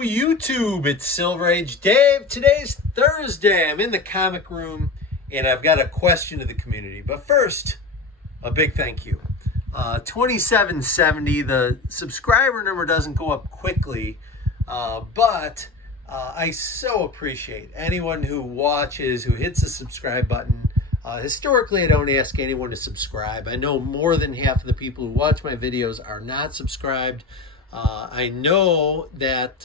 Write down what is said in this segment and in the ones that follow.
YouTube, it's Silver Age Dave. Today's Thursday. I'm in the comic room and I've got a question to the community. But first, a big thank you. 2770, the subscriber number doesn't go up quickly, but I so appreciate anyone who watches, who hits the subscribe button. Historically, I don't ask anyone to subscribe. I know more than half of the people who watch my videos are not subscribed. I know that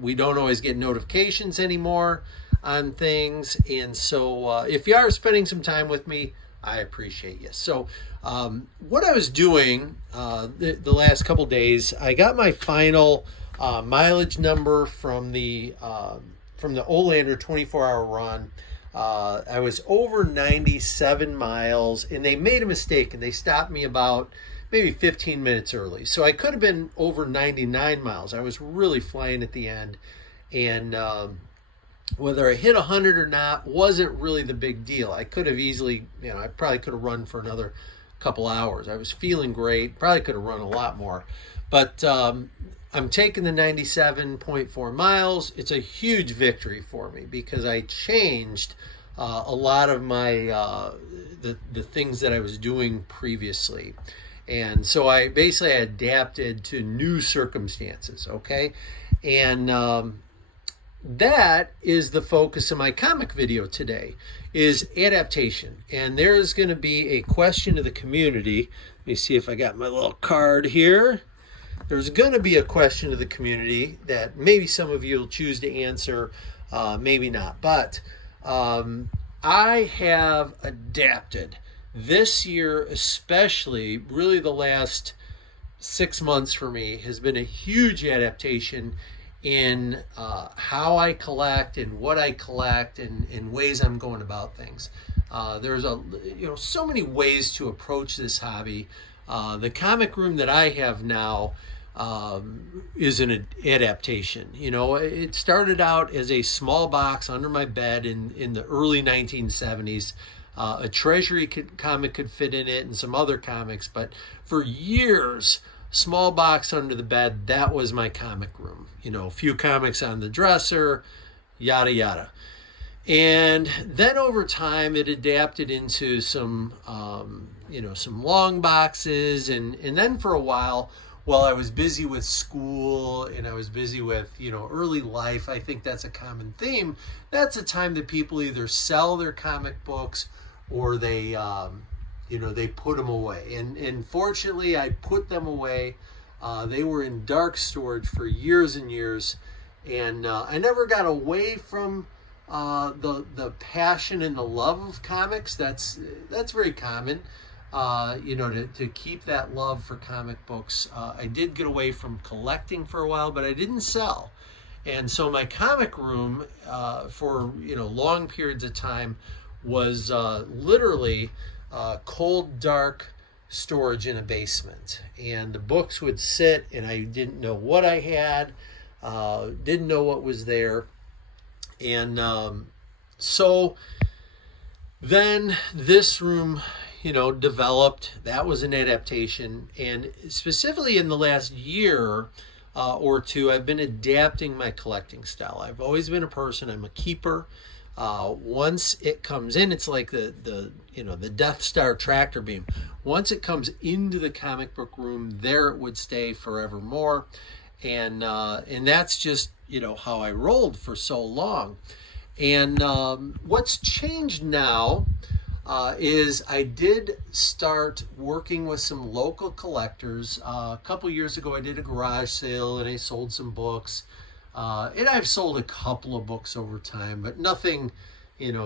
we don't always get notifications anymore on things, and so if you are spending some time with me, I appreciate you. So what I was doing the last couple days, I got my final mileage number from the Olander 24-hour run. I was over 97 miles, and they made a mistake, and they stopped me about maybe 15 minutes early. So I could have been over 99 miles. I was really flying at the end. And whether I hit 100 or not wasn't really the big deal. I could have easily, I probably could have run for another couple hours. I was feeling great. Probably could have run a lot more. But I'm taking the 97.4 miles. It's a huge victory for me because I changed a lot of my the things that I was doing previously. And so I basically adapted to new circumstances, okay? And that is the focus of my comic video today, is adaptation. And there's going to be a question to the community. Let me see if I got my little card here. There's going to be a question to the community that maybe some of you will choose to answer, maybe not. But I have adapted. This year especially, really the last 6 months for me, has been a huge adaptation in how I collect and what I collect and ways I'm going about things. There's so many ways to approach this hobby. The comic room that I have now is an adaptation. It started out as a small box under my bed in the early 1970s. A Treasury comic could fit in it and some other comics, but for years, small box under the bed, that was my comic room. A few comics on the dresser, yada yada. And then over time, it adapted into some some long boxes, and then for a while I was busy with school and I was busy with early life. I think that's a common theme. That's a time that people either sell their comic books or they they put them away. And fortunately, I put them away. They were in dark storage for years and years, and I never got away from the passion and the love of comics. That's very common. To keep that love for comic books. I did get away from collecting for a while, but I didn't sell. And so my comic room for long periods of time was literally cold, dark storage in a basement. And the books would sit, and I didn't know what I had, didn't know what was there. And so then this room developed. That was an adaptation. And specifically in the last year or two, I've been adapting my collecting style. I've always been a person, I'm a keeper. Once it comes in, it's like the Death Star tractor beam. Once it comes into the comic book room, there it would stay forevermore. And that's just, how I rolled for so long. And what's changed now is I did start working with some local collectors. A couple years ago, I did a garage sale and I sold some books. And I've sold a couple of books over time, but nothing,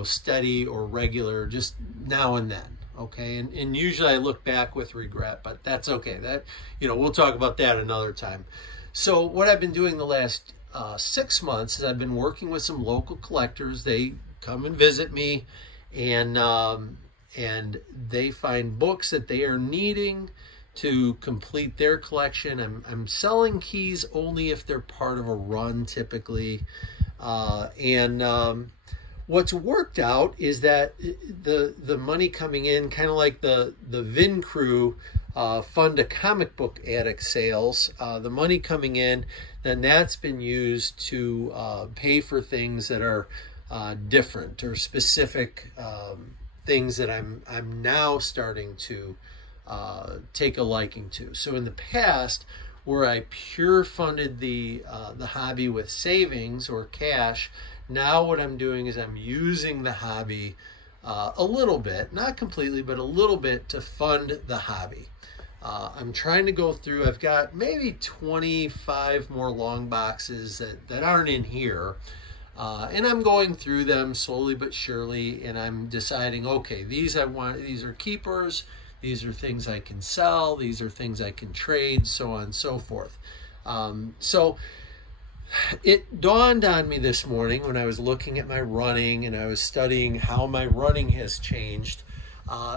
steady or regular, just now and then. Okay. And usually I look back with regret, but that's okay. That, we'll talk about that another time. So what I've been doing the last 6 months is I've been working with some local collectors. They come and visit me, and they find books that they are needing to complete their collection. I'm selling keys only if they're part of a run, typically. What's worked out is that the money coming in, kind of like the VIN crew fund a comic book addict sales. The money coming in, then that's been used to pay for things that are different or specific things that I'm now starting to take a liking to. So in the past, where I pure funded the hobby with savings or cash, now what I'm doing is I'm using the hobby a little bit, not completely, but a little bit to fund the hobby. I'm trying to go through, I've got maybe 25 more long boxes that aren't in here. And I'm going through them slowly but surely, and I'm deciding, okay, these are keepers, these are things I can sell, these are things I can trade, so on and so forth. So it dawned on me this morning when I was looking at my running and I was studying how my running has changed.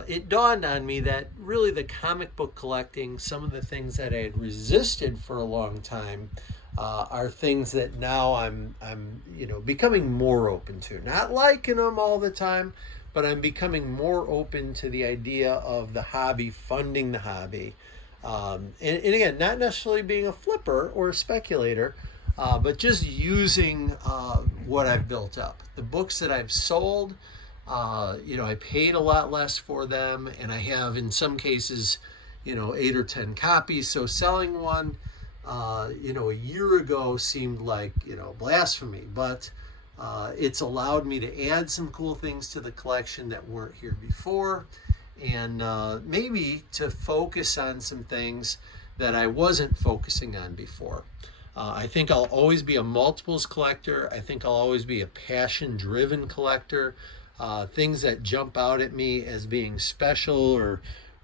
It dawned on me that really the comic book collecting, some of the things that I had resisted for a long time, are things that now I'm becoming more open to. Not liking them all the time, but I'm becoming more open to the idea of the hobby, funding the hobby. And again, not necessarily being a flipper or a speculator, but just using what I've built up. The books that I've sold, I paid a lot less for them, and I have, in some cases, 8 or 10 copies. So selling one, a year ago seemed like, blasphemy, but it's allowed me to add some cool things to the collection that weren't here before, and maybe to focus on some things that I wasn't focusing on before. I think I'll always be a multiples collector. I think I'll always be a passion-driven collector. Things that jump out at me as being special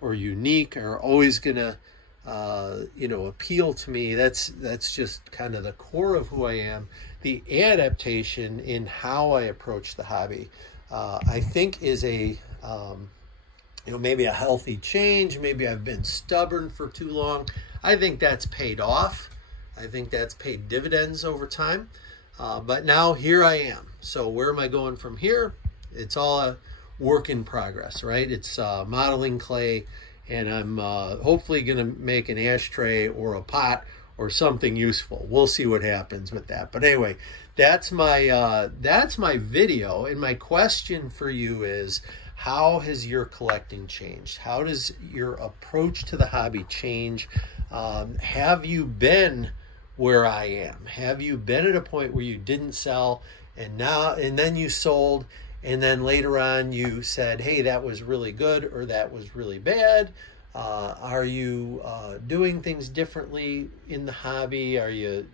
or unique are always gonna appeal to me. That's just kind of the core of who I am. The adaptation in how I approach the hobby, I think is a maybe a healthy change. Maybe I've been stubborn for too long. I think that's paid off. I think that's paid dividends over time. But now here I am. So where am I going from here? It's all a work in progress, right? It's modeling clay, and I'm hopefully going to make an ashtray or a pot or something useful. We'll see what happens with that. But anyway, that's my video, and my question for you is, how has your collecting changed? How does your approach to the hobby change? Have you been where I am? Have you been at a point where you didn't sell and then you sold, and then later on you said, hey, that was really good or that was really bad? Are you doing things differently in the hobby? Are you,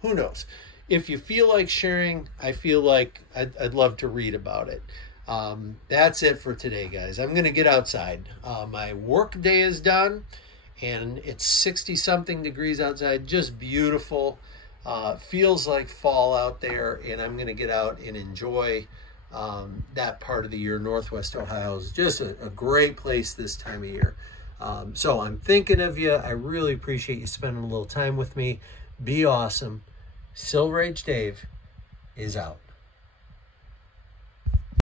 who knows? If you feel like sharing, I feel like I'd love to read about it. That's it for today, guys. I'm going to get outside. My work day is done, and it's 60-something degrees outside. Just beautiful. Feels like fall out there, and I'm going to get out and enjoy that part of the year. Northwest Ohio is just a great place this time of year. So I'm thinking of you. I really appreciate you spending a little time with me. Be awesome. Silver Age Dave is out.